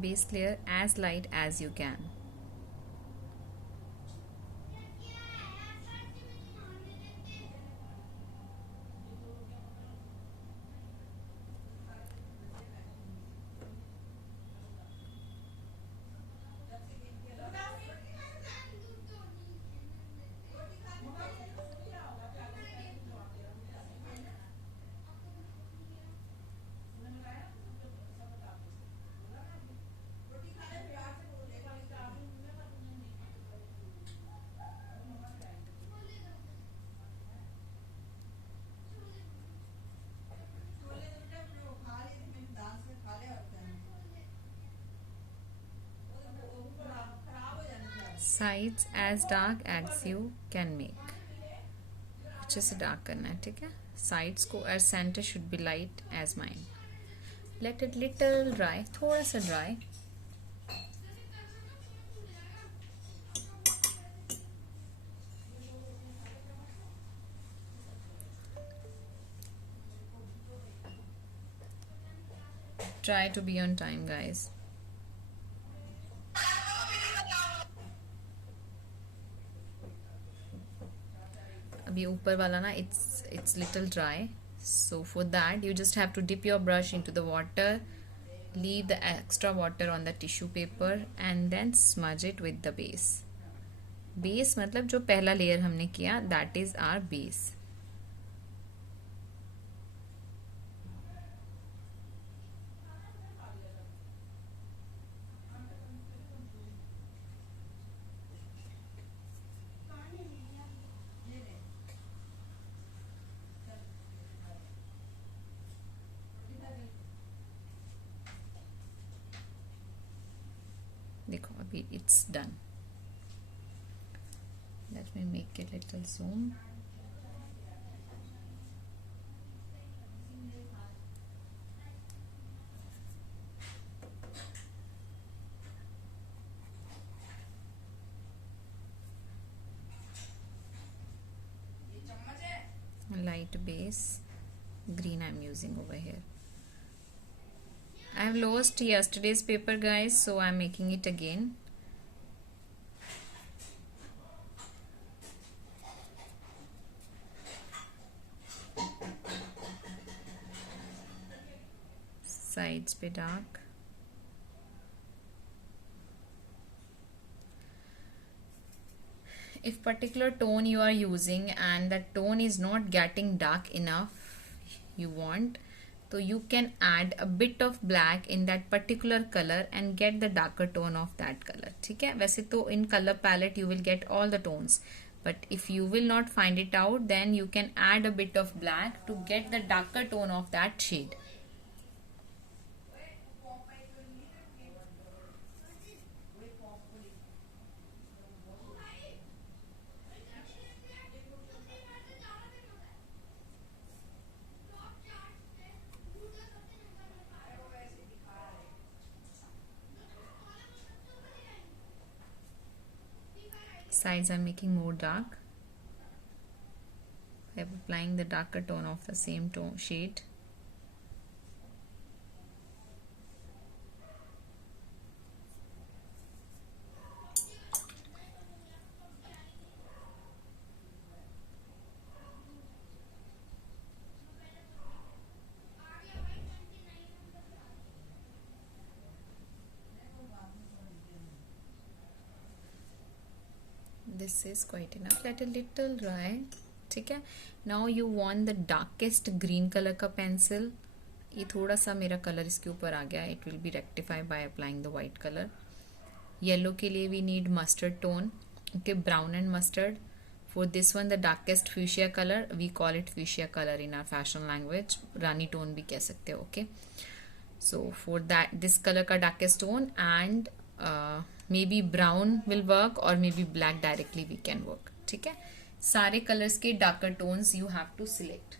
base layer as light as you can. Sides as dark as you can make. अच्छे से dark करना है, ठीक है. साइड्स को as centre should be light as mine. Let it little dry, थोड़ा सा dry. Try to be on time, guys. अभी ऊपर वाला ना it's little dry, so for that you just have to dip your brush into the water, leave the extra water on the tissue paper and then smudge it with the base. Base मतलब जो पहला layer हमने किया, that is our base. देखो अभी it's done. Let me make it little zoom. Light base green I'm using over here. I have lost yesterday's paper, guys, so I'm making it again. Sides पे dark. If particular tone you are using and that tone is not getting dark enough you want, so you can add a bit of black in that particular color and get the darker tone of that color. ठीक है. वैसे तो in color palette you will get all the tones, but if you will not find it out then you can add a bit of black to get the darker tone of that shade. Sides I'm making more dark. I'm applying the darker tone of the same tone shade. This is quite enough. Let a little dry. ठीक है. Now you want the darkest green color का pencil. ये थोड़ा सा मेरा colour इसके ऊपर आ गया. It will be rectified by applying the white color. Yellow के लिए we need mustard tone. Okay, brown and mustard. For this one, the darkest fuchsia color, we call it fuchsia color in our fashion language. Rani tone भी कह सकते हो. Okay. So for that, this color का darkest tone and maybe brown will work or maybe black directly we can work. ठीक है. सारे colors के darker tones you have to select.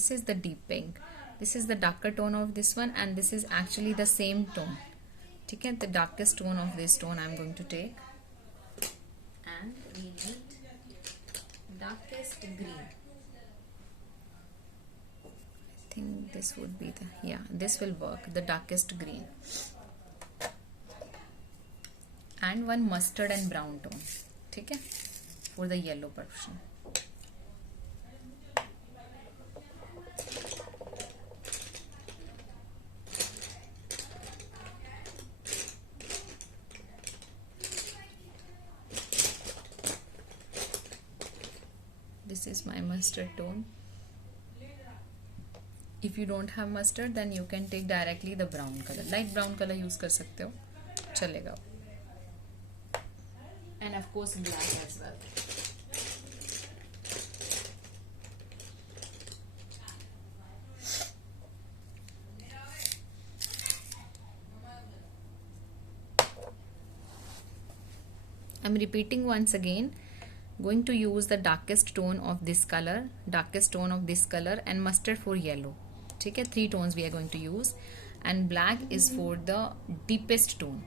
this is the deep pink, this is the darker tone of this one, and this is actually the same tone. ठीक है, the darkest tone of this tone I'm going to take, and we need darkest green. I think this would be the, yeah, this will work, the darkest green, and one mustard and brown tone. ठीक है, for the yellow portion. This is my mustard tone. If you don't have mustard, then you can take directly the brown color, light brown color use कर सकते हो, चलेगा. And of course black as well. I'm repeating once again. Going to use the darkest tone of this color, darkest tone of this color, and mustard for yellow. ठीक है, 3 tones we are going to use, and black is for the deepest tone.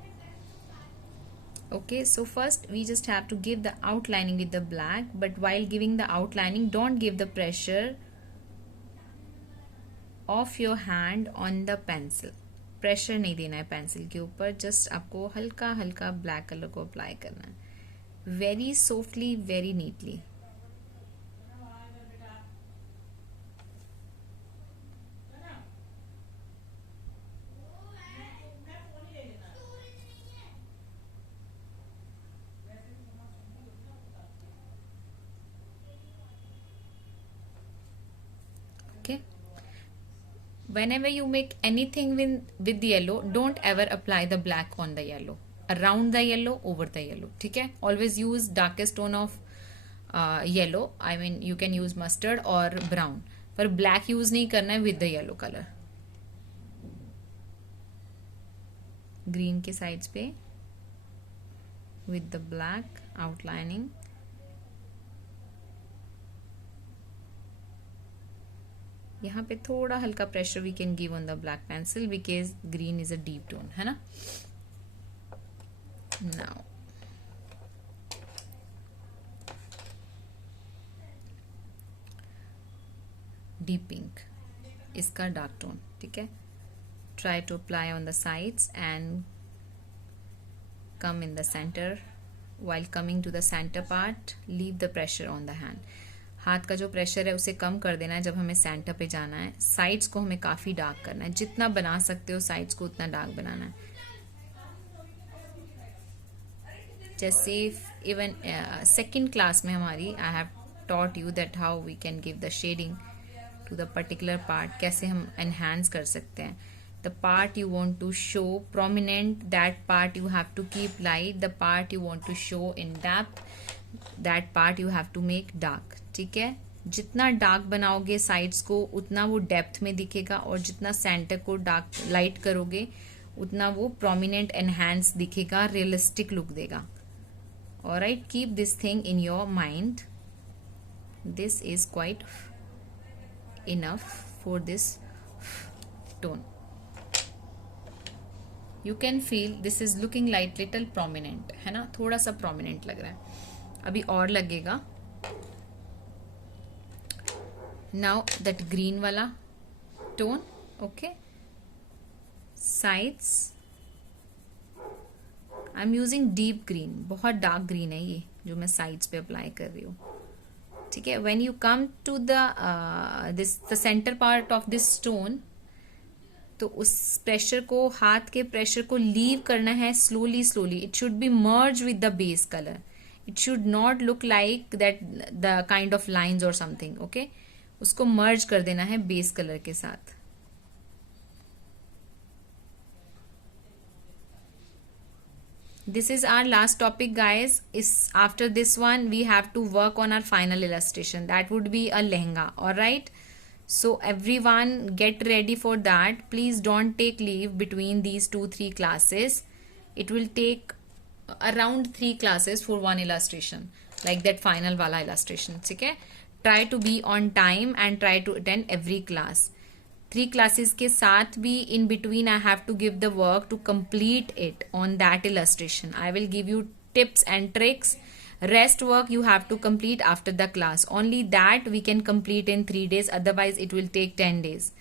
Okay, so first we just have to give the outlining with the black, but while giving the outlining, don't give the pressure of your hand on the pencil. Pressure नहीं देना है pencil के ऊपर, just आपको हल्का हल्का black colour को apply करना है, very softly, very neatly. Okay, whenever you make anything with the yellow, don't ever apply the black on the yellow, around the yellow, over the yellow. ठीक है, always use darkest tone of yellow. I mean you can use mustard or brown, पर black use नहीं करना है with the yellow color. green के sides पे with the black outlining. यहाँ पे थोड़ा हल्का pressure we can give on the black pencil because green is a deep tone, है ना. Now deep pink, इसका dark tone. ठीक है, try to apply on the sides and come in the center. While coming to the center part, leave the pressure on the hand. हाथ का जो pressure है उसे कम कर देना है जब हमें सेंटर पे जाना है. साइड्स को हमें काफी डार्क करना है, जितना बना सकते हो साइड्स को उतना डार्क बनाना है. जैसे इवन सेकंड क्लास में हमारी I have taught you that how we can give the shading to the particular part, कैसे हम एनहांस कर सकते हैं. The part you want to show prominent, that part you have to keep light. The part you want to show in depth, that part you have to make dark. ठीक है, जितना dark बनाओगे sides को उतना वो depth में दिखेगा, और जितना सेंटर को डार्क लाइट करोगे उतना वो प्रोमिनेंट एनहांस दिखेगा, रियलिस्टिक लुक देगा. Alright, keep this thing in your mind. This is quite enough for this tone. You can feel this is looking like little prominent, है ना, थोड़ा सा प्रोमिनेंट लग रहा है, अभी और लगेगा. Now that green वाला tone, okay, sides I'm using deep green, बहुत dark green है ये जो मैं sides पे apply कर रही हूँ. ठीक है, when you come to the center part of this stone, तो उस प्रेशर को, हाथ के प्रेशर को लीव करना है slowly. It should be merged with the base color. It should not look like that the kind of lines or something. Okay, उसको मर्ज कर देना है बेस कलर के साथ. This is our last topic, guys. After this one we have to work on our final illustration. That would be a lehenga. All right, so everyone get ready for that. Please don't take leave between these 2-3 classes. It will take around 3 classes for one illustration, like that final wala illustration. ठीक है, try to be on time and try to attend every class. 3 classes के साथ भी in between I have to give the work to complete it on that illustration. I will give you tips and tricks. Rest work you have to complete after the class. Only that we can complete in 3 days. Otherwise it will take 10 days.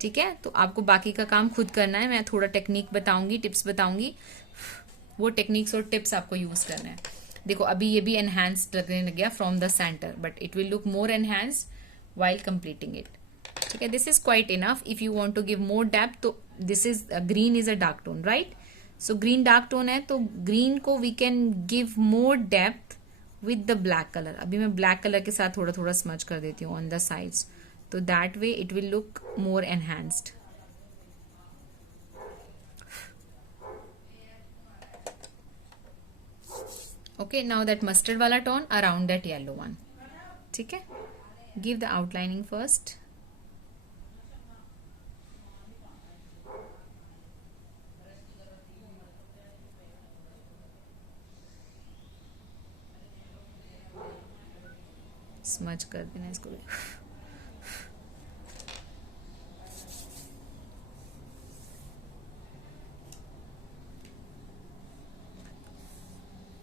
ठीक है, तो आपको बाकी का काम खुद करना है. मैं थोड़ा टेक्निक बताऊंगी, टिप्स बताऊंगी. वो टेक्निक्स और टिप्स आपको यूज करना है. देखो अभी ये भी एनहांस्ड लगने लग गया from the centre, but it will look more enhanced while completing it. ठीक है, this is quite enough. If you want to give more depth तो this is green is a dark tone, right? So green dark tone है, तो green को we can give more depth with the black colour. अभी मैं black colour के साथ थोड़ा थोड़ा स्मच कर देती हूँ ऑन द साइड्स, तो that way it will look more enhanced. Okay, now that mustard wala tone around that yellow one. ठीक है, give the outlining first. Smudge कर देना इसको भी.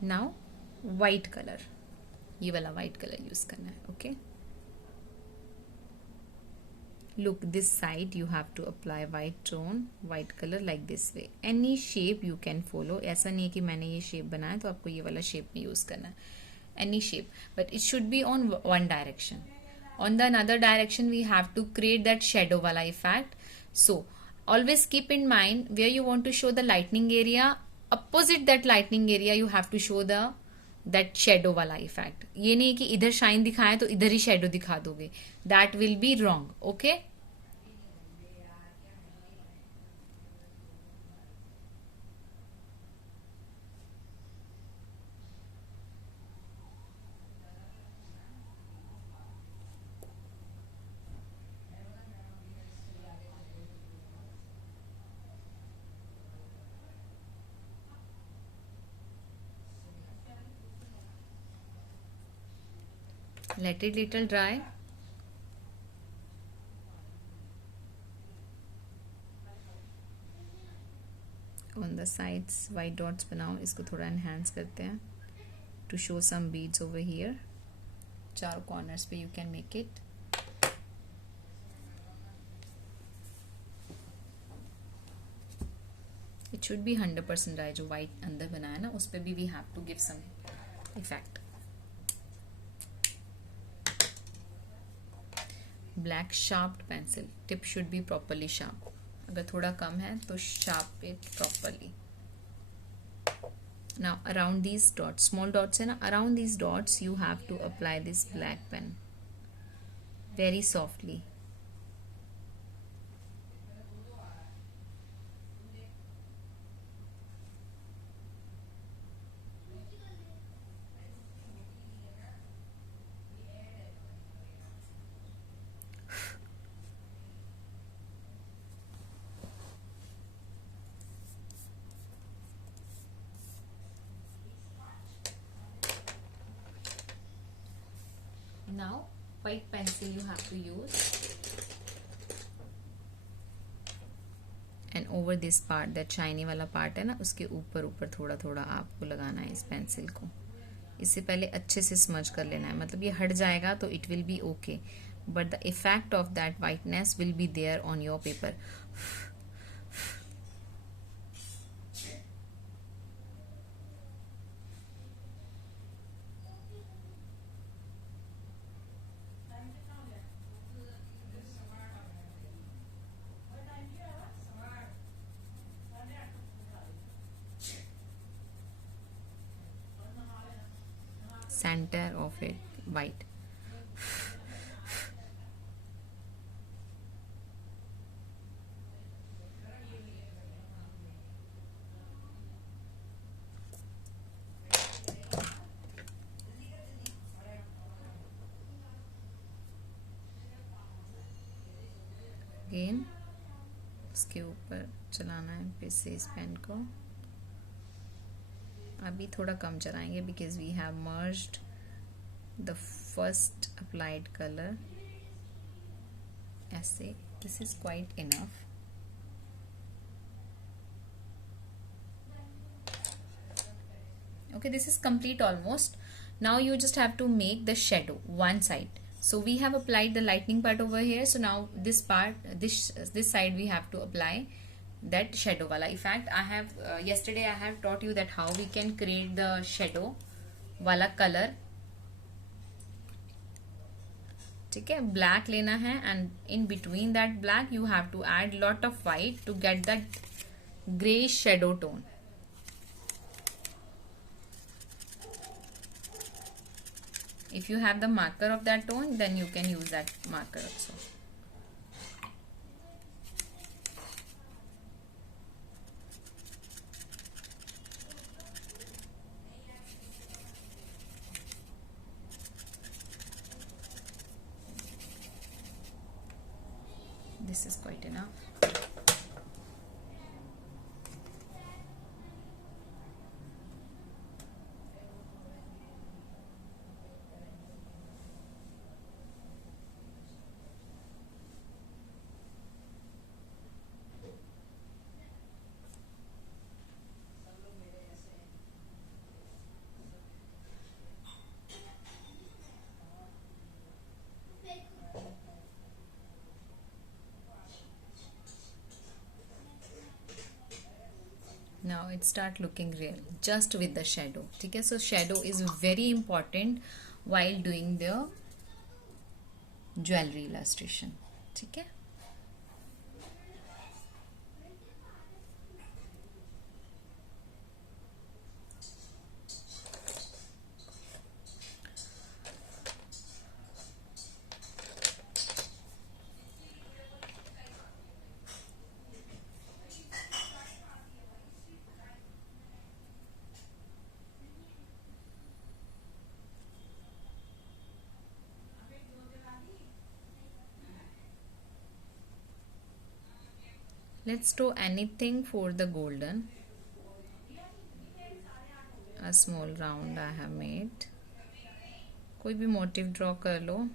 Now white color, ये वाला white color यूज करना है. Okay, look this side you have to apply white tone, white color like this way. Any shape you can follow. ऐसा नहीं है कि मैंने ये shape बनाया तो आपको ये वाला shape में यूज करना है. Any shape, but it should be on one direction. On the another direction we have to create that shadow wala effect. So always keep in mind where you want to show the lightning area, opposite that lightning area you have to show the that shadow वाला effect. ये नहीं कि इधर shine दिखाया तो इधर ही shadow दिखा दोगे. That will be wrong. Okay, let it little dry. On the sides white dots बनाओ, इसको थोड़ा enhance करते हैं to show some beads over here. चारों corners पे you can make it. It should be 100% dry. जो white अंदर बनाया ना उस पे भी we have to give some effect. Black sharp pencil. Tip should be properly sharp. अगर थोड़ा कम है तो sharp it properly. Now around these dots, small dots है ना, around these dots you have to apply this black pen very softly. Now white pencil you have to use, and over this part that shiny वाला part है ना, उसके ऊपर ऊपर थोड़ा थोड़ा आपको लगाना है इस पेंसिल को. इससे पहले अच्छे से स्मज कर लेना है. मतलब ये हट जाएगा तो it will be okay, but the effect of that whiteness will be there on your paper. Center of it white. Again इसके ऊपर चलाना है फिर से इस पेन को. अभी थोड़ा कम चलाएंगे because we have merged the first applied color ऐसे. This is quite enough. Okay, this is complete almost. Now you just have to make the shadow one side. So we have applied the lightning part over here. So now this part, this side we have to apply that shadow wala. In fact, I have yesterday I have taught you that how we can create the shadow wala color. ठीक है, black लेना है and in between that black you have to add lot of white to get that grey shadow tone. If you have the marker of that tone, then you can use that marker also. This is quite enough. Now it start looking real just with the shadow. ठीक है, so shadow is very important while doing the jewelry illustration. ठीक है. Let's do anything for the golden. A small round I have made. कोई भी motif draw कर लो.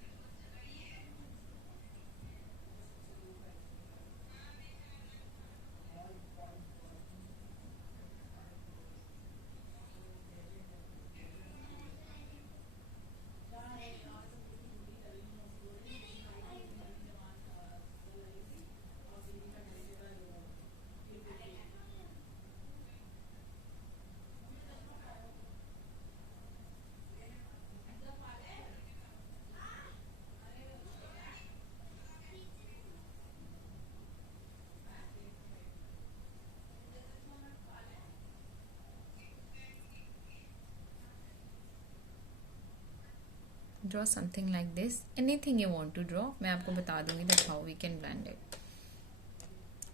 Draw something like this. Anything you want to draw, मैं आपको बता दूंगी that how we can blend it.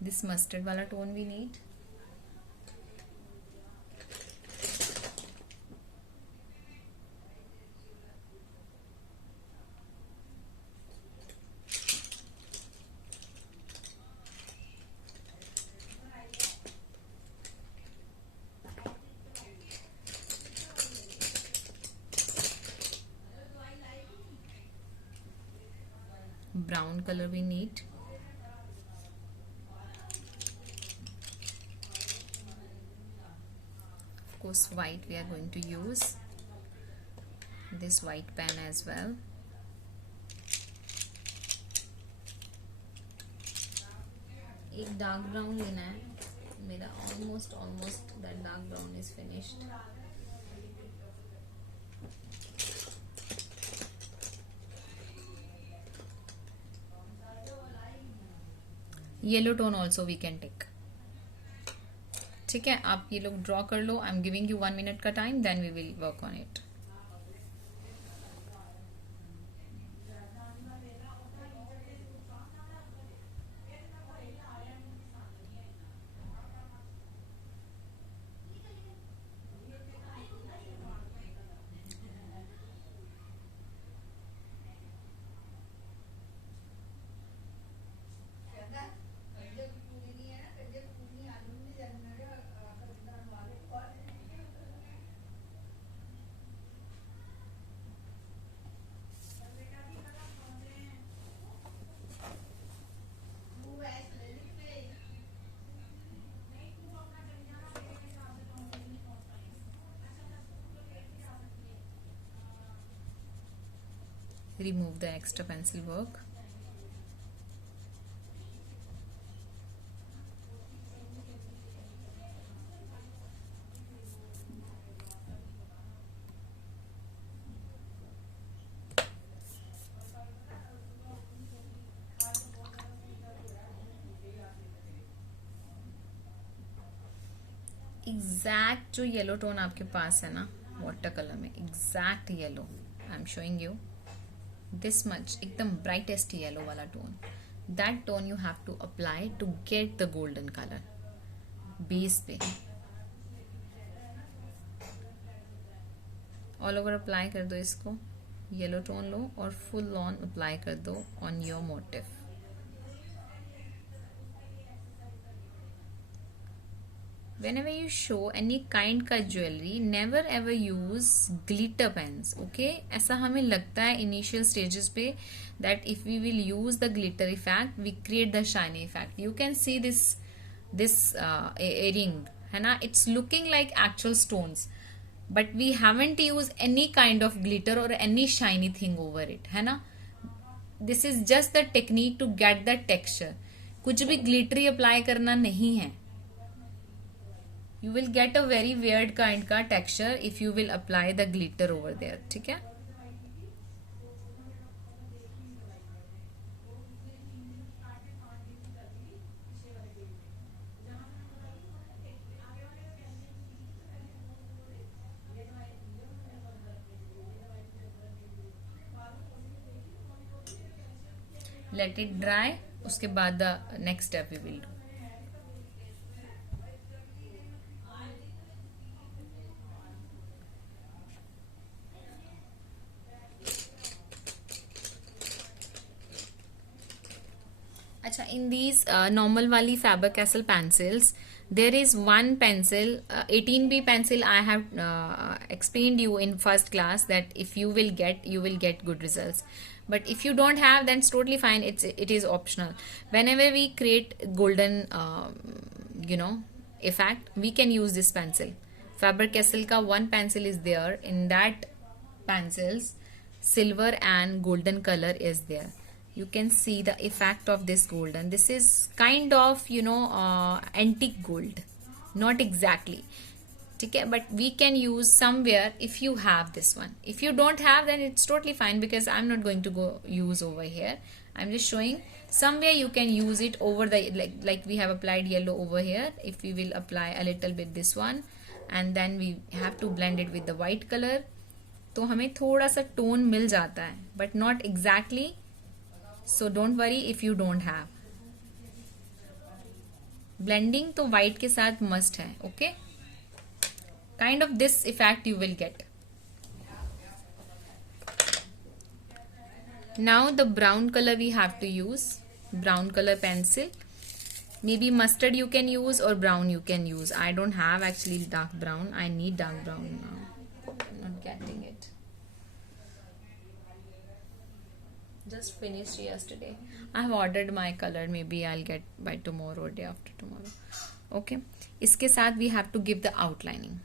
This mustard वाला tone we need. Brown color we need. Of course white we are going to use. This white pen as well. एक dark brown लेना है. मेरा almost that dark brown is finished. Yellow tone also we can take. ठीक है, आप ये लोग draw कर लो. I am giving you 1 minute का time, then we will work on it. remove the extra pencil work. Exact जो yellow tone आपके पास है ना वाटर कलर में, exact yellow I am showing you, this much, एकदम ब्राइटेस्ट येलो वाला tone, that tone you have to apply to get the golden colour base पे। All over apply कर दो इसको, येलो टोन लो और फुल ऑन अप्लाई कर दो on your motive. Whenever you show any kind का jewellery, never ever use glitter pens, okay? ऐसा हमें लगता है initial stages पे that if we will use the glitter effect, we create the shiny effect. You can see this earring, है ना? It's looking like actual stones, but we haven't used any kind of glitter or any shiny thing over it, है ना? This is just the technique to get the texture. कुछ भी glittery apply करना नहीं है. You will get a very weird kind का texture if you will apply the glitter over there, ठीक है? Let it dry, उसके बाद the next step we will do. अच्छा, in these normal वाली Faber-Castell pencils, there is one pencil, 18B pencil. I have explained you in first class that if you will get good results. But if you don't have, then it's totally fine. It is optional. Whenever we create golden, effect, we can use this pencil. Faber-Castell का one pencil is there. In that pencils, silver and golden color is there. You can see the effect of this golden. This is kind of antique gold, not exactly, ठीक है, but we can use somewhere if you have this one. If you don't have, then it's totally fine because I'm not going to go use over here. I'm just showing somewhere you can use it over the like we have applied yellow over here. If we will apply a little bit this one and then we have to blend it with the white color, तो हमें थोड़ा सा tone मिल जाता है, but not exactly. So don't worry if you don't have. Blending तो white के साथ must है, okay? Kind of this effect you will get. Now the brown color we have to use. Brown color pencil. Maybe mustard you can use or brown you can use. I don't have actually dark brown. I need dark brown now. I'm not getting it. Just finished yesterday. I have ordered my color. Maybe I'll get by tomorrow or day after tomorrow. Okay. इसके साथ we have to give the outlining.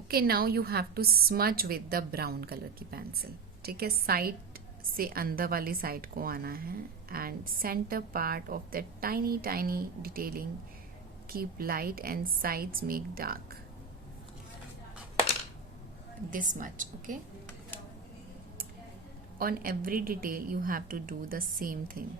Okay, now you have to smudge with the brown color की pencil. ठीक है, side से अंदर वाली side को आना है and center part of the tiny detailing keep light and sides make dark. This much, okay? On every detail you have to do the same thing.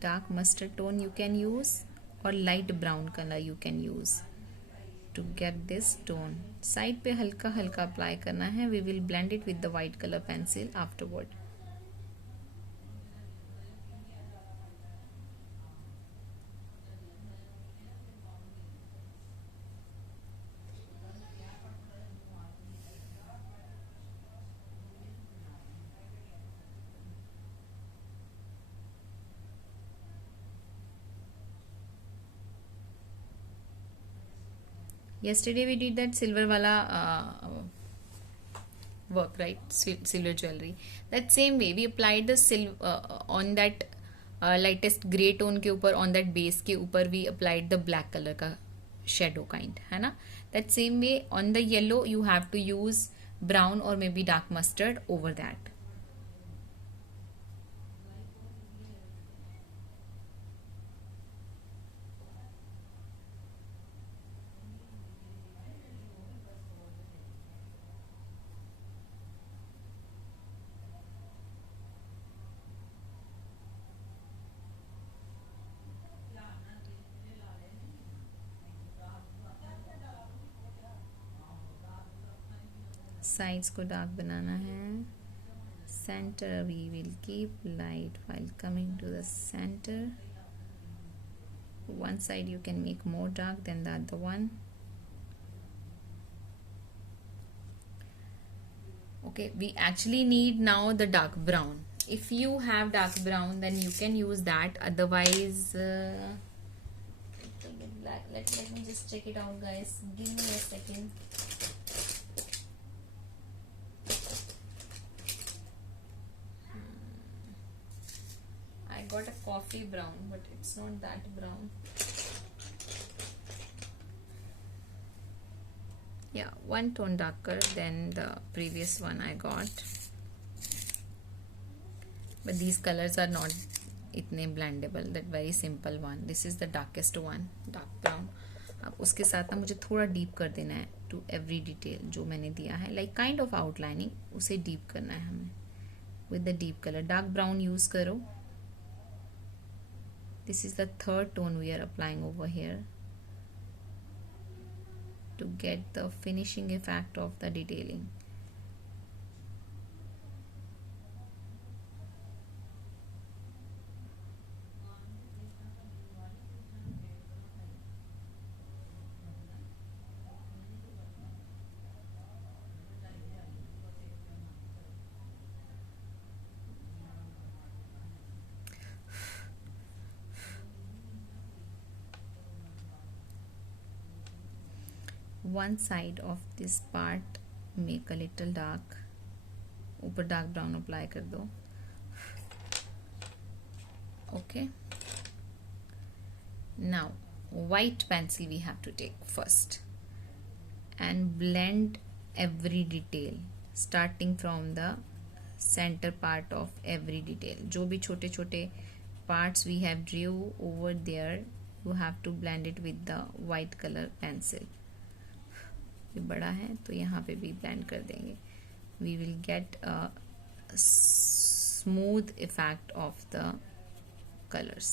Dark mustard tone you can use और light brown colour you can use to get this tone. Side पे हल्का हल्का apply करना है. We will blend it with the white colour pencil afterward. Yesterday we did that silver wala work, right? Silver jewelry. That same way we applied the silver on that lightest grey tone के ऊपर, on that base के ऊपर we applied the black color का shadow kind, है ना? That same way on the yellow you have to use brown or maybe dark mustard over that. Sides को dark बनाना है. Centre we will keep light while coming to the center. One side you can make more dark than the other one. Okay, we actually need now the dark brown. If you have dark brown then you can use that, otherwise black. Let me just check it out, guys. Give me a second. I got a coffee brown, but it's not that brown. Yeah, one tone darker than the previous one I got. But these colors are not इतने blendable. That very simple one. This is the darkest one, dark brown. अब उसके साथ ना मुझे थोड़ा deep कर देना है to every detail जो मैंने दिया है, like kind of outlining, उसे डीप करना है हमें with the deep color. Dark brown use करो. This is the third tone we are applying over here to get the finishing effect of the detailing. One side of this part make a little dark. ऊपर dark brown apply कर दो. Okay. Now white pencil we have to take first and blend every detail starting from the center part of every detail. जो भी छोटे छोटे parts we have drew over there, you have to blend it with the white color pencil. ये बड़ा है तो यहाँ पे भी ब्लेंड कर देंगे. We will get a smooth effect of the colours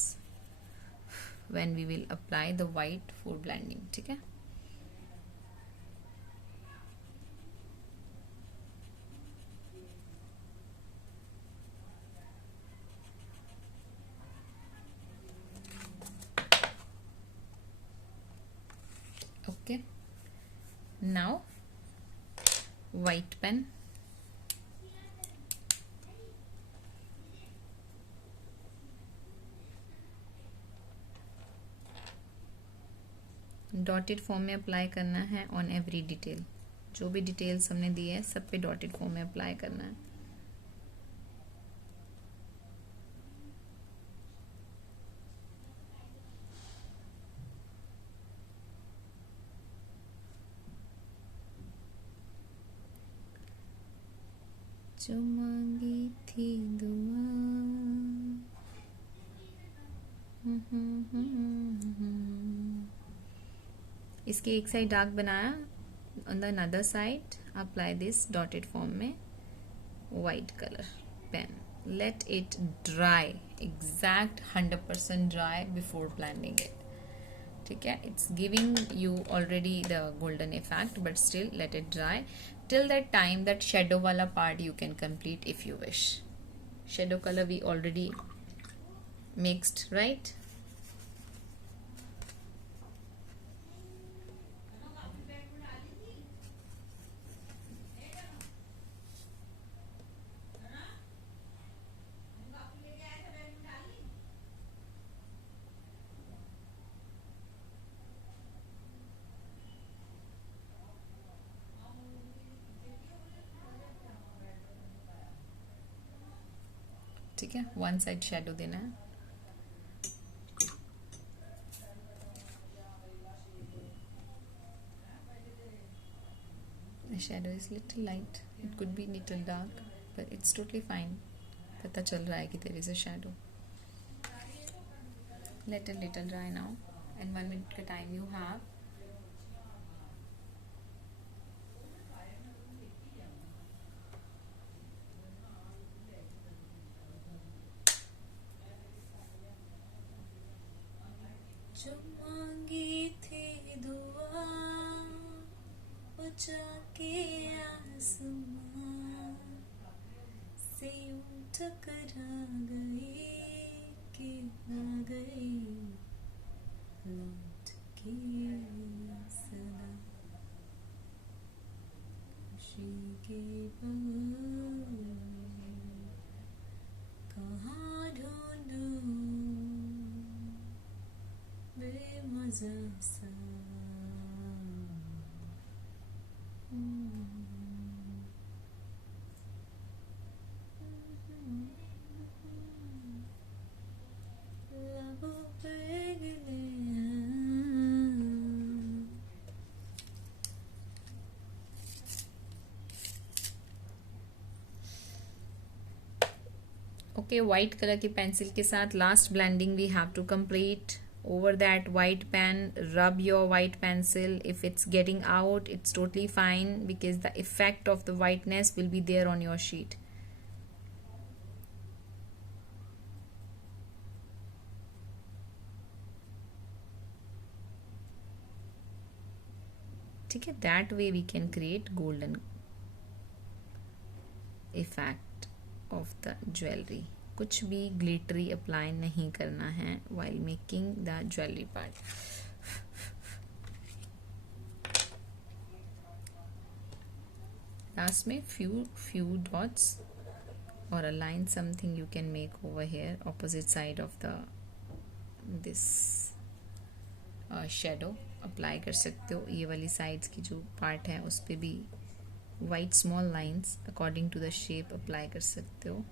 when we will apply the white for blending. ठीक है. Okay. Now white pen. Dotted form में अप्लाई करना है ऑन एवरी डिटेल. जो भी डिटेल्स हमने दी है सब पे डॉटेड फॉर्म में अप्लाई करना है. जो मांगी थी दुआ. इसकी एक साइड डार्क बनाया. On the another side apply this dotted form में white colour pen. Let it dry, exact 100% dry before blending it. ठीक है, it's giving you already the golden effect, but still let it dry. Till that time, that shadow wala part you can complete if you wish. Shadow color we already mixed, right? ठीक है, one side shadow देना है. The shadow is little light. It could be little dark, but it's totally fine. पता चल रहा है कि there is a shadow. Let it little dry now, and 1 minute का time you have. जो मांगी थी दुआ जाके आसमां से यूं टकरा गई कि आ गई लौट के सदा खुशी के बगैर कहाँ ढूंढूं बेमज़ा सा. ओके, वाइट कलर की पेंसिल के साथ last blending we have to complete. Over that white pen, rub your white pencil. If it's getting out, it's totally fine because the effect of the whiteness will be there on your sheet. ठीक है, that way we can create golden effect of the jewelry. कुछ भी glittery apply नहीं करना है while making the jewelry part. Last में few dots or a line something you can make over here opposite side of the this shadow apply कर सकते हो. ये वाली साइड्स की जो पार्ट है उस पे भी white small lines according to the shape apply कर सकते हो.